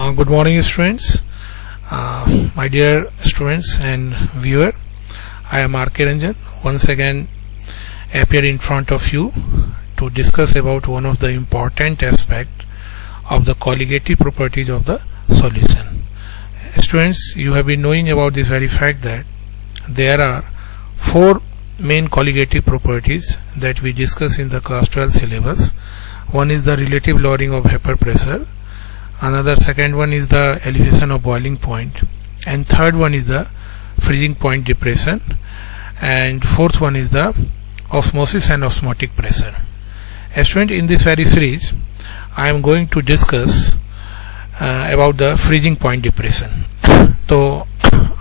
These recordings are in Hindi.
Good morning, students. My dear students and viewer, I am R.K. Ranjan. Once again, appear in front of you to discuss about one of the important aspect of the colligative properties of the solution. Students, you have been knowing about this very fact that there are four main colligative properties that we discuss in the class 12 syllabus. One is the relative lowering of vapor pressure. Second one is the elevation of boiling point, and third one is the freezing point depression, and fourth one is the osmosis and osmotic pressure. Student, in this very series I am going to discuss about the freezing point depression. तो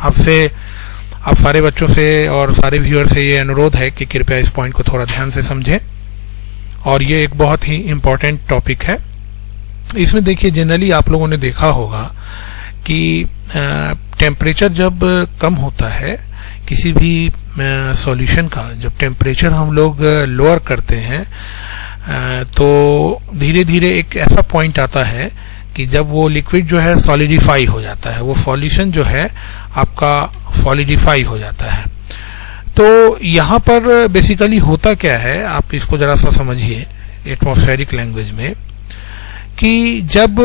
आप सारे बच्चों से और सारे व्यूअर से ये अनुरोध है कि कृपया इस पॉइंट को थोड़ा ध्यान से समझें, और ये एक बहुत ही इम्पोर्टेंट टॉपिक है. इसमें देखिए, जनरली आप लोगों ने देखा होगा कि टेम्परेचर जब कम होता है किसी भी सॉल्यूशन का, जब टेम्परेचर हम लोग लोअर करते हैं तो धीरे धीरे एक ऐसा पॉइंट आता है कि जब वो लिक्विड जो है सॉलिडिफाई हो जाता है, वो सॉल्यूशन जो है आपका सॉलिडिफाई हो जाता है. तो यहाँ पर बेसिकली होता क्या है, आप इसको जरा सा समझिए एटमॉस्फेरिक लैंग्वेज में, कि जब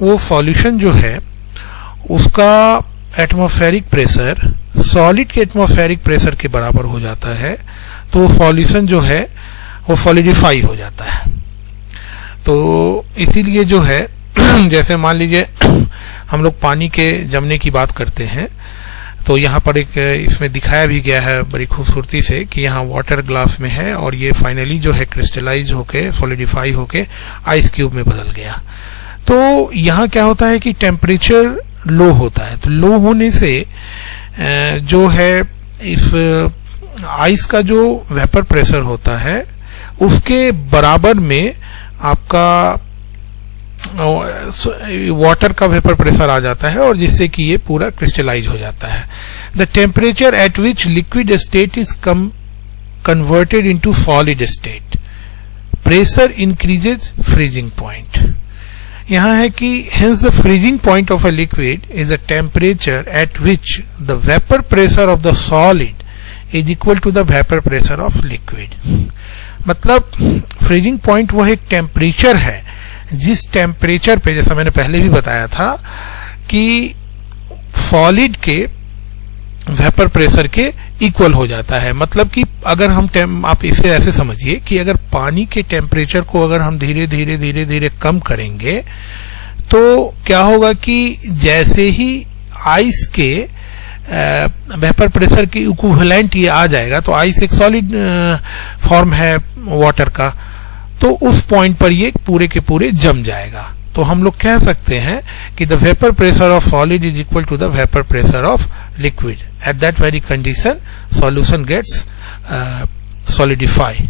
वो सॉल्यूशन जो है उसका एटमॉस्फेरिक प्रेशर सॉलिड के एटमॉस्फेरिक प्रेशर के बराबर हो जाता है तो वो सॉल्यूशन जो है वो सॉलिडिफाई हो जाता है. तो इसीलिए जो है जैसे मान लीजिए हम लोग पानी के जमने की बात करते हैं, तो यहाँ पर एक इसमें दिखाया भी गया है बड़ी खूबसूरती से कि यहाँ वाटर ग्लास में है और ये फाइनली जो है क्रिस्टलाइज होके सॉलिडिफाई होके आइस क्यूब में बदल गया. तो यहाँ क्या होता है कि टेम्परेचर लो होता है, तो लो होने से जो है इस आइस का जो वेपर प्रेशर होता है उसके बराबर में आपका वाटर का वेपर प्रेशर आ जाता है, और जिससे कि ये पूरा क्रिस्टलाइज हो जाता है. The temperature at which liquid state is converted into solid state, pressure increases freezing point. यहाँ है कि hence the freezing point of a liquid is a temperature at which the vapor pressure of the solid is equal to the vapor pressure of liquid. मतलब फ्रीजिंग पॉइंट वह एक टेम्परेचर है जिस टेम्परेचर पे, जैसा मैंने पहले भी बताया था, कि सॉलिड के वेपर प्रेशर के इक्वल हो जाता है. मतलब कि अगर हम आप इसे ऐसे समझिए कि अगर पानी के टेम्परेचर को अगर हम धीरे धीरे धीरे धीरे कम करेंगे तो क्या होगा कि जैसे ही आइस के वेपर प्रेशर के इक्विवेलेंट ये आ जाएगा, तो आइस एक सॉलिड फॉर्म है वाटर का, तो उस पॉइंट पर ये पूरे के पूरे जम जाएगा. तो हम लोग कह सकते हैं कि the vapour pressure of solid is equal to the vapour pressure of liquid. At that very condition solution gets solidify.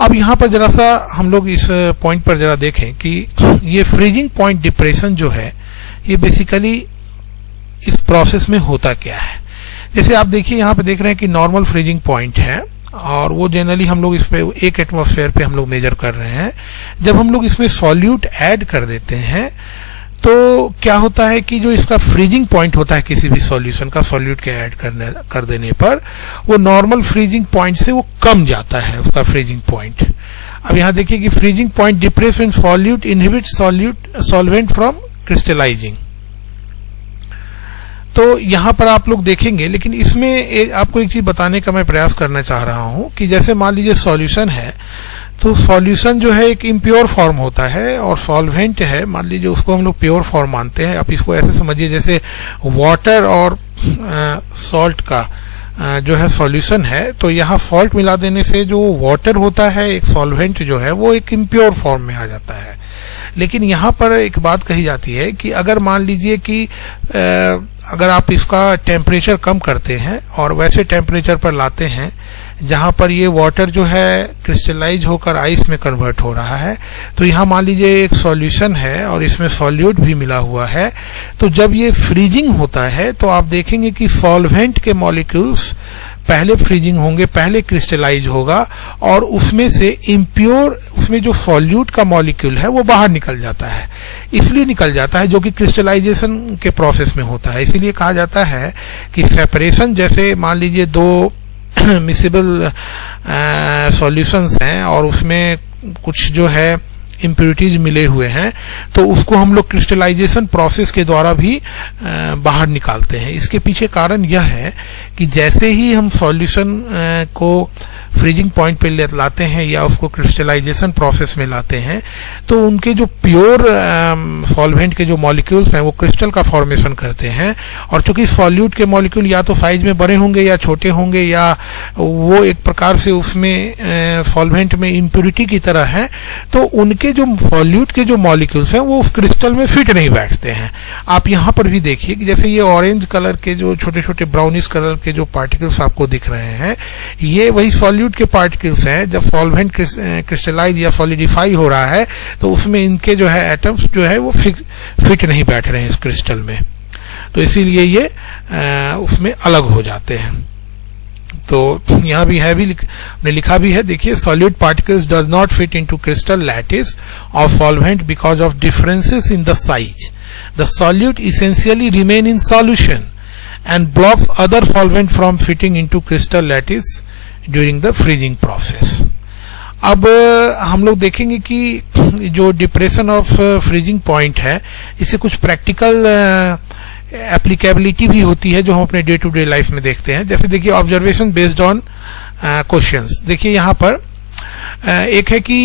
अब यहाँ पर जरा सा हम लोग इस पॉइंट पर जरा देखें कि ये फ्रीजिंग पॉइंट डिप्रेशन जो है ये बेसिकली इस प्रोसेस में होता क्या है. जैसे आप देखिए, यहाँ पे देख रहे हैं कि नॉर्मल फ्रीजिंग पॉइंट है, और वो जनरली हम लोग इस पे 1 एटमॉस्फेयर पे हम लोग मेजर कर रहे हैं. जब हम लोग इसमें सॉल्यूट ऐड कर देते हैं तो क्या होता है कि जो इसका फ्रीजिंग पॉइंट होता है किसी भी सॉल्यूशन का, सॉल्यूट के ऐड कर देने पर वो नॉर्मल फ्रीजिंग पॉइंट से वो कम जाता है उसका फ्रीजिंग पॉइंट. अब यहाँ देखिए कि freezing point depress when solute inhibit solvent from crystallizing. तो यहाँ पर आप लोग देखेंगे, लेकिन इसमें आपको एक चीज बताने का मैं प्रयास करना चाह रहा हूँ कि जैसे मान लीजिए सॉल्यूशन है, तो सॉल्यूशन जो है एक इम्प्योर फॉर्म होता है, और सॉल्वेंट है मान लीजिए उसको हम लोग प्योर फॉर्म मानते हैं. आप इसको ऐसे समझिए जैसे वाटर और सॉल्ट का जो है सॉल्यूशन है, तो यहाँ सॉल्ट मिला देने से जो वाटर होता है एक सॉल्वेंट जो है वो एक इम्प्योर फॉर्म में आ जाता है. लेकिन यहाँ पर एक बात कही जाती है कि अगर मान लीजिए कि अगर आप इसका टेम्परेचर कम करते हैं और वैसे टेम्परेचर पर लाते हैं जहां पर ये वाटर जो है क्रिस्टलाइज होकर आइस में कन्वर्ट हो रहा है, तो यहाँ मान लीजिए एक सॉल्यूशन है और इसमें सॉल्यूट भी मिला हुआ है, तो जब ये फ्रीजिंग होता है तो आप देखेंगे कि सॉल्वेंट के मॉलिक्यूल्स पहले फ्रीजिंग होंगे, पहले क्रिस्टलाइज होगा, और उसमें से इम्प्योर, उसमें जो सॉल्यूट का मॉलिक्यूल है वो बाहर निकल जाता है. इसलिए निकल जाता है, जो कि क्रिस्टलाइजेशन के प्रोसेस में होता है। इसीलिए कहा जाता है कि सेपरेशन, जैसे मान लीजिए दो मिसिबल सॉल्यूशंस हैं और उसमें कुछ जो है इम्प्योरिटीज मिले हुए हैं, तो उसको हम लोग क्रिस्टलाइजेशन प्रोसेस के द्वारा भी बाहर निकालते हैं। इसके पीछे कारण यह है कि जैसे ही हम सॉल्यूशन को फ्रीजिंग पॉइंट पे लाते हैं या उसको क्रिस्टलाइजेशन प्रोसेस में लाते हैं, तो उनके जो प्योर सॉल्वेंट के जो मॉलिक्यूल्स हैं वो क्रिस्टल का फॉर्मेशन करते हैं। और चूंकि सॉल्यूट के मॉलिक्यूल या तो साइज में बड़े होंगे या छोटे होंगे, या वो एक प्रकार से उसमें सॉल्वेंट में इम्प्योरिटी की तरह है, तो उनके जो सॉल्यूट के जो मॉलिक्यूल्स हैं वो उस क्रिस्टल में फिट नहीं बैठते हैं। आप यहाँ पर भी देखिए कि जैसे ये ऑरेंज कलर के जो छोटे छोटे ब्राउनिश कलर के जो पार्टिकल्स आपको दिख रहे हैं, ये वही सॉल्यूट के पार्टिकल्स हैं। जब सॉल्वेंट क्रिस्टलाइज या सॉलिडिफाई हो रहा है तो उसमें इनके जो है एटम्स जो है वो फिट नहीं बैठ रहे हैं इस क्रिस्टल में, तो इसीलिए ये उसमें अलग हो जाते हैं। तो यहाँ भी है, भी हमने लिखा भी है, देखिए, solute particles does not fit into crystal lattice of solvent because of differences in the size. The solute essentially remain in solution and blocks other solvent from fitting into crystal lattice during the freezing process. अब हम लोग देखेंगे कि जो डिप्रेशन ऑफ फ्रीजिंग पॉइंट है, इससे कुछ प्रैक्टिकल एप्लीकेबिलिटी भी होती है जो हम अपने डे टू डे लाइफ में देखते हैं। जैसे देखिए, ऑब्जर्वेशन बेस्ड ऑन क्वेश्चंस। देखिए यहाँ पर एक है कि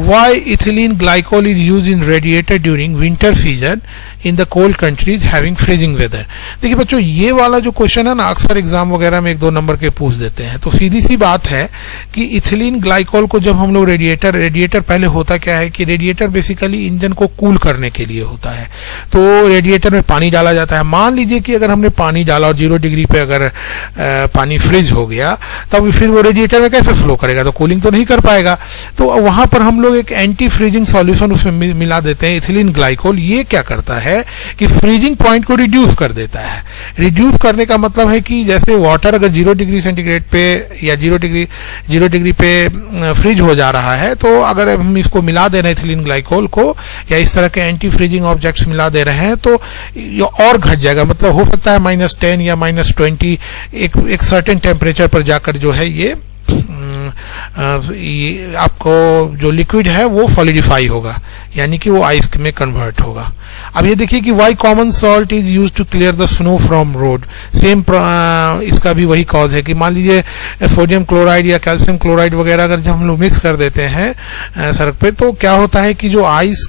why ethylene glycol is use in radiator during winter season in the cold countries having freezing weather. देखिए बच्चों, ये वाला जो क्वेश्चन है ना, अक्सर एग्जाम वगैरह में 1-2 नंबर के पूछ देते हैं। तो सीधी सी बात है कि इथिलीन ग्लाइकोल को जब हम लोग रेडिएटर पहले होता क्या है कि रेडिएटर बेसिकली इंजन को कूल करने के लिए होता है। तो रेडिएटर में पानी डाला जाता है। मान लीजिए कि अगर हमने पानी डाला और 0 डिग्री पे अगर पानी फ्रीज हो गया, तब फिर वो रेडिएटर में कैसे फ्लो करेगा? तो कूलिंग तो नहीं कर पाएगा। तो वहां पर हम लोग एक एंटी फ्रीजिंग सॉल्यूशन उसमें मिला देते हैं, इथिलीन ग्लाइकोल। ये क्या करता है कि फ्रीजिंग पॉइंट को रिड्यूस कर देता है। रिड्यूस करने का मतलब है कि जैसे वाटर अगर 0 डिग्री सेंटीग्रेड पे या 0 डिग्री पे फ्रीज हो जा रहा है, तो अगर हम इसको मिला दे रहे हैं इथिलीन ग्लाइकोल को, या इस तरह के एंटी फ्रीजिंग ऑब्जेक्ट्स मिला दे रहे हैं, तो ये और घट जाएगा। मतलब हो सकता है -10 या -20 एक सर्टेन टेम्परेचर पर जाकर जो है ये आपको जो लिक्विड है वो सॉलिडिफाई होगा, यानी कि वो आइस में कन्वर्ट होगा। अब ये देखिए कि why common salt is use to clear the snow from road. Same इसका भी वही कॉज है कि मान लीजिए सोडियम क्लोराइड या कैल्शियम क्लोराइड वगैरह अगर जब हम लोग मिक्स कर देते हैं सड़क पे, तो क्या होता है कि जो आइस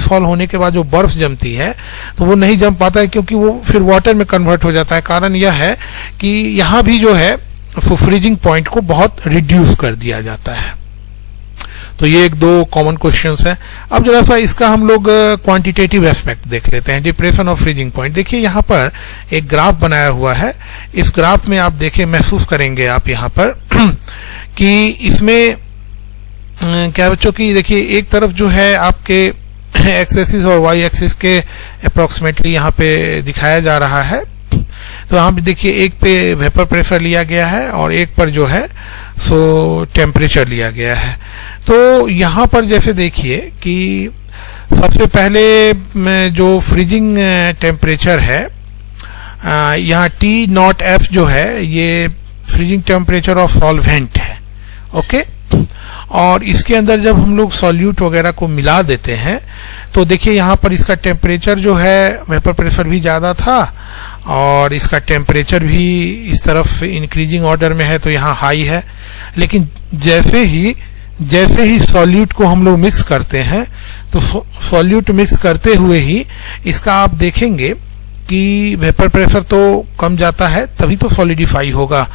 फॉल होने के बाद जो बर्फ जमती है, तो वो नहीं जम पाता है, क्योंकि वो फिर वाटर में कन्वर्ट हो जाता है। कारण यह है कि यहाँ भी जो है फ्रीजिंग पॉइंट को बहुत रिड्यूस कर दिया जाता है। तो ये 1-2 कॉमन क्वेश्चंस हैं। अब जरा सा इसका हम लोग क्वांटिटेटिव एस्पेक्ट देख लेते हैं, डिप्रेशन ऑफ फ्रीजिंग पॉइंट। देखिए यहाँ पर एक ग्राफ बनाया हुआ है। इस ग्राफ में आप देखें, महसूस करेंगे आप यहाँ पर कि इसमें क्या बच्चों की, देखिए एक तरफ जो है आपके एक्स एक्सिस और वाई एक्सिस के अप्रोक्सीमेटली यहाँ पे दिखाया जा रहा है। तो यहाँ पे देखिए, एक पे वेपर प्रेशर लिया गया है और एक पर जो है सो टेम्परेचर लिया गया है। तो यहाँ पर जैसे देखिए कि सबसे पहले जो फ्रीजिंग टेम्परेचर है, यहाँ T0F जो है ये फ्रीजिंग टेम्परेचर ऑफ सॉल्वेंट है। ओके, और इसके अंदर जब हम लोग सॉल्यूट वगैरह को मिला देते हैं, तो देखिए यहाँ पर इसका टेम्परेचर जो है, वेपर प्रेशर भी ज्यादा था और इसका टेम्परेचर भी इस तरफ इंक्रीजिंग ऑर्डर में है, तो यहाँ हाई है। लेकिन जैसे ही सॉल्यूट को हम लोग मिक्स करते हैं, तो सॉल्यूट मिक्स करते हुए ही इसका आप देखेंगे कि वेपर प्रेशर तो कम जाता है, तभी तो सॉलिडिफाई होगा।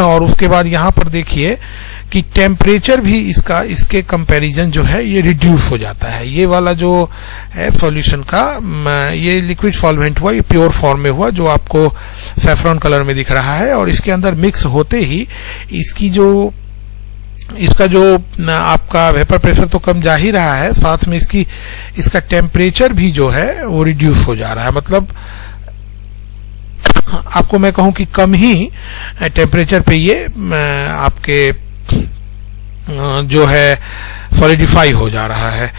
और उसके बाद यहाँ पर देखिए कि टेम्परेचर भी इसके कंपैरिजन जो है ये रिड्यूस हो जाता है। ये वाला जो है सॉल्यूशन का, ये लिक्विड सॉल्वेंट हुआ, ये प्योर फॉर्म में हुआ, जो आपको सैफरॉन कलर में दिख रहा है। और इसके अंदर मिक्स होते ही इसका जो आपका वेपर प्रेशर तो कम जा ही रहा है, साथ में इसका टेम्परेचर भी जो है वो रिड्यूस हो जा रहा है। मतलब आपको मैं कहूं कि कम ही टेम्परेचर पे ये आपके जो है सॉलिडिफाई हो जा रहा है।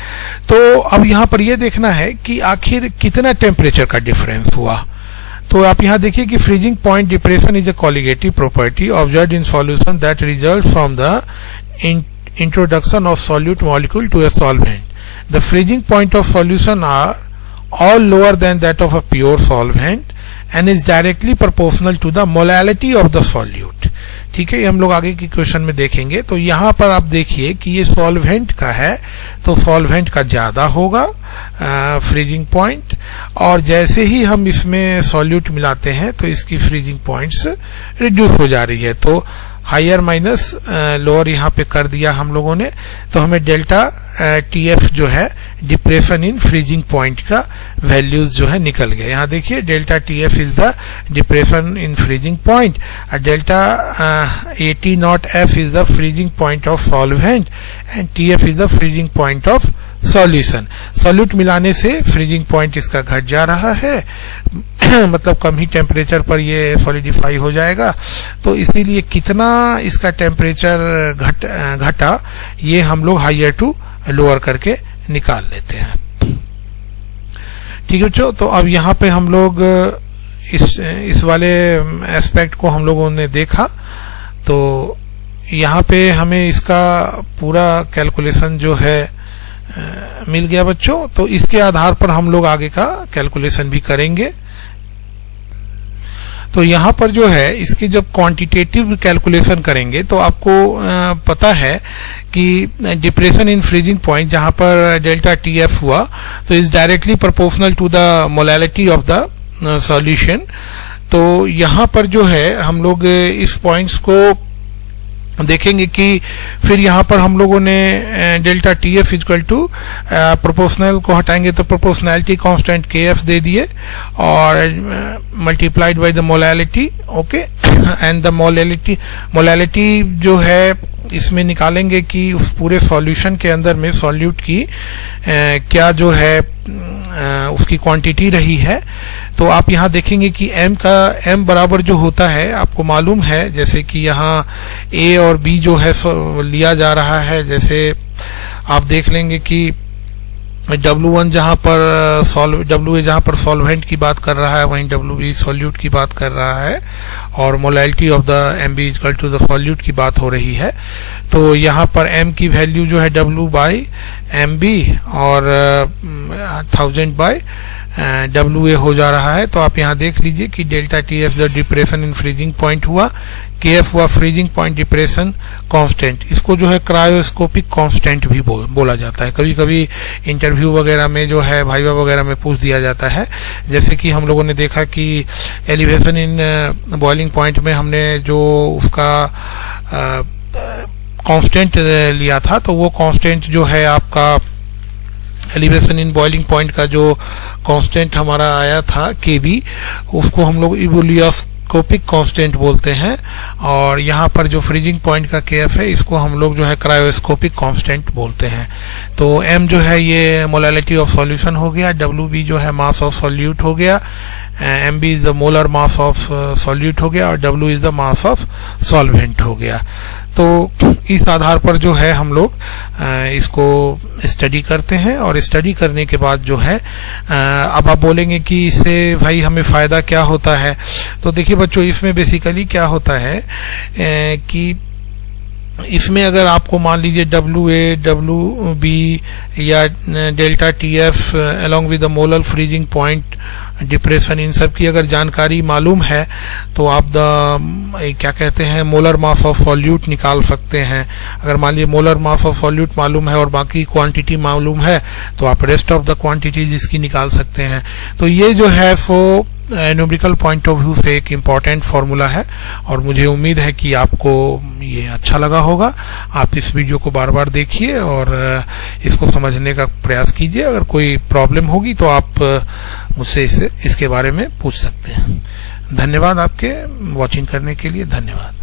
तो अब यहाँ पर यह देखना है कि आखिर कितना टेम्परेचर का डिफरेंस हुआ। तो आप यहाँ देखिए कि freezing point depression is a colligative property observed in solution that result from the introduction of solute molecule to a solvent. The freezing point of solution are all lower than that of a pure solvent and is directly proportional to the molality of the solute. ठीक है, ये हम लोग आगे की क्वेश्चन में देखेंगे। तो यहाँ पर आप देखिए कि ये सॉल्वेंट का है, तो सॉल्वेंट का ज्यादा होगा फ्रीजिंग पॉइंट, और जैसे ही हम इसमें सॉल्यूट मिलाते हैं तो इसकी फ्रीजिंग पॉइंट्स रिड्यूस हो जा रही है। तो हायर माइनस लोअर यहाँ पे कर दिया हम लोगों ने, तो हमें डेल्टा टीएफ जो है डिप्रेशन इन फ्रीजिंग पॉइंट का वैल्यूज जो है निकल गया। यहाँ देखिए delta TF is the depression in freezing point, delta eighty not F is the freezing point of solvent and TF is the freezing point of solution. Solute मिलाने से फ्रीजिंग पॉइंट इसका घट जा रहा है, मतलब कम ही टेम्परेचर पर ये सॉलिडिफाई हो जाएगा। तो इसीलिए कितना इसका टेम्परेचर घटा ये हम लोग हायर टू लोअर करके निकाल लेते हैं। ठीक है बच्चों, तो अब यहाँ पे हम लोग इस वाले एस्पेक्ट को हम लोगों ने देखा। तो यहाँ पे हमें इसका पूरा कैलकुलेशन जो है मिल गया बच्चों। तो इसके आधार पर हम लोग आगे का कैलकुलेशन भी करेंगे। तो यहाँ पर जो है इसकी जब क्वांटिटेटिव कैलकुलेशन करेंगे तो आपको पता है कि डिप्रेशन इन फ्रीजिंग पॉइंट जहां पर डेल्टा टीएफ हुआ तो is directly proportional to the molality of the solution. तो यहाँ पर जो है हम लोग इस पॉइंट्स को देखेंगे कि फिर यहाँ पर हम लोगों ने delta T F equal to proportional को हटाएंगे तो प्रोपोर्शनैलिटी कांस्टेंट के एफ दे दिए और multiplied by the molality. Okay, and the molality जो है इसमें निकालेंगे कि उस पूरे सॉल्यूशन के अंदर में सॉल्यूट की क्या जो है उसकी क्वांटिटी रही है। तो आप यहाँ देखेंगे कि m बराबर जो होता है आपको मालूम है, जैसे कि यहाँ a और b जो है लिया जा रहा है। जैसे आप देख लेंगे कि W1 जहाँ पर WA जहाँ पर सॉल्वेंट की बात कर रहा है वहीं WB सॉल्यूट की बात कर रहा है और molality of the MB equal to the solute की बात हो रही है। तो यहाँ पर m की वैल्यू जो है W बाई MB और 1000 बाई WA हो जा रहा है। तो आप यहाँ देख लीजिए कि delta TF the depression in freezing point हुआ, KF हुआ फ्रीजिंग पॉइंट डिप्रेशन कांस्टेंट। इसको जो है क्रायोस्कोपिक कांस्टेंट भी बोला जाता है। कभी कभी इंटरव्यू वगैरह में जो है भाइवा वगैरह में पूछ दिया जाता है। जैसे कि हम लोगों ने देखा कि एलिवेशन इन बॉइलिंग पॉइंट में हमने जो उसका कांस्टेंट लिया था तो वो कांस्टेंट जो है आपका एलिवेशन इन बॉइलिंग पॉइंट का जो कांस्टेंट हमारा आया था KB, उसको हम लोग इवोलियोस्कोपिक कांस्टेंट बोलते हैं। और यहाँ पर जो फ्रीजिंग पॉइंट का KF है इसको हम लोग जो है क्रायोस्कोपिक कांस्टेंट बोलते हैं। तो M जो है ये मोलैलिटी ऑफ सॉल्यूशन हो गया, WB जो है मास ऑफ सॉल्यूट हो गया, MB is the molar mass of solute हो गया और W is the mass of solvent हो गया। तो इस आधार पर जो है हम लोग इसको स्टडी करते हैं और स्टडी करने के बाद जो है अब आप बोलेंगे कि इससे भाई हमें फायदा क्या होता है। तो देखिए बच्चों, इसमें बेसिकली क्या होता है कि इसमें अगर आपको मान लीजिए WA, WB या delta TF along with the molar freezing point depression, इन सब की अगर जानकारी मालूम है तो आप क्या कहते हैं मोलर मास ऑफ सॉल्यूट निकाल सकते हैं। अगर मान लीजिए मोलर मास ऑफ सॉल्यूट मालूम है और बाकी क्वांटिटी मालूम है तो आप रेस्ट ऑफ द क्वांटिटीज इसकी निकाल सकते हैं। तो ये जो है वो न्यूमेरिकल पॉइंट ऑफ व्यू से एक इम्पॉर्टेंट फॉर्मूला है और मुझे उम्मीद है कि आपको ये अच्छा लगा होगा। आप इस वीडियो को बार बार देखिए और इसको समझने का प्रयास कीजिए। अगर कोई प्रॉब्लम होगी तो आप मुझसे इसके बारे में पूछ सकते हैं। धन्यवाद आपके वॉचिंग करने के लिए, धन्यवाद।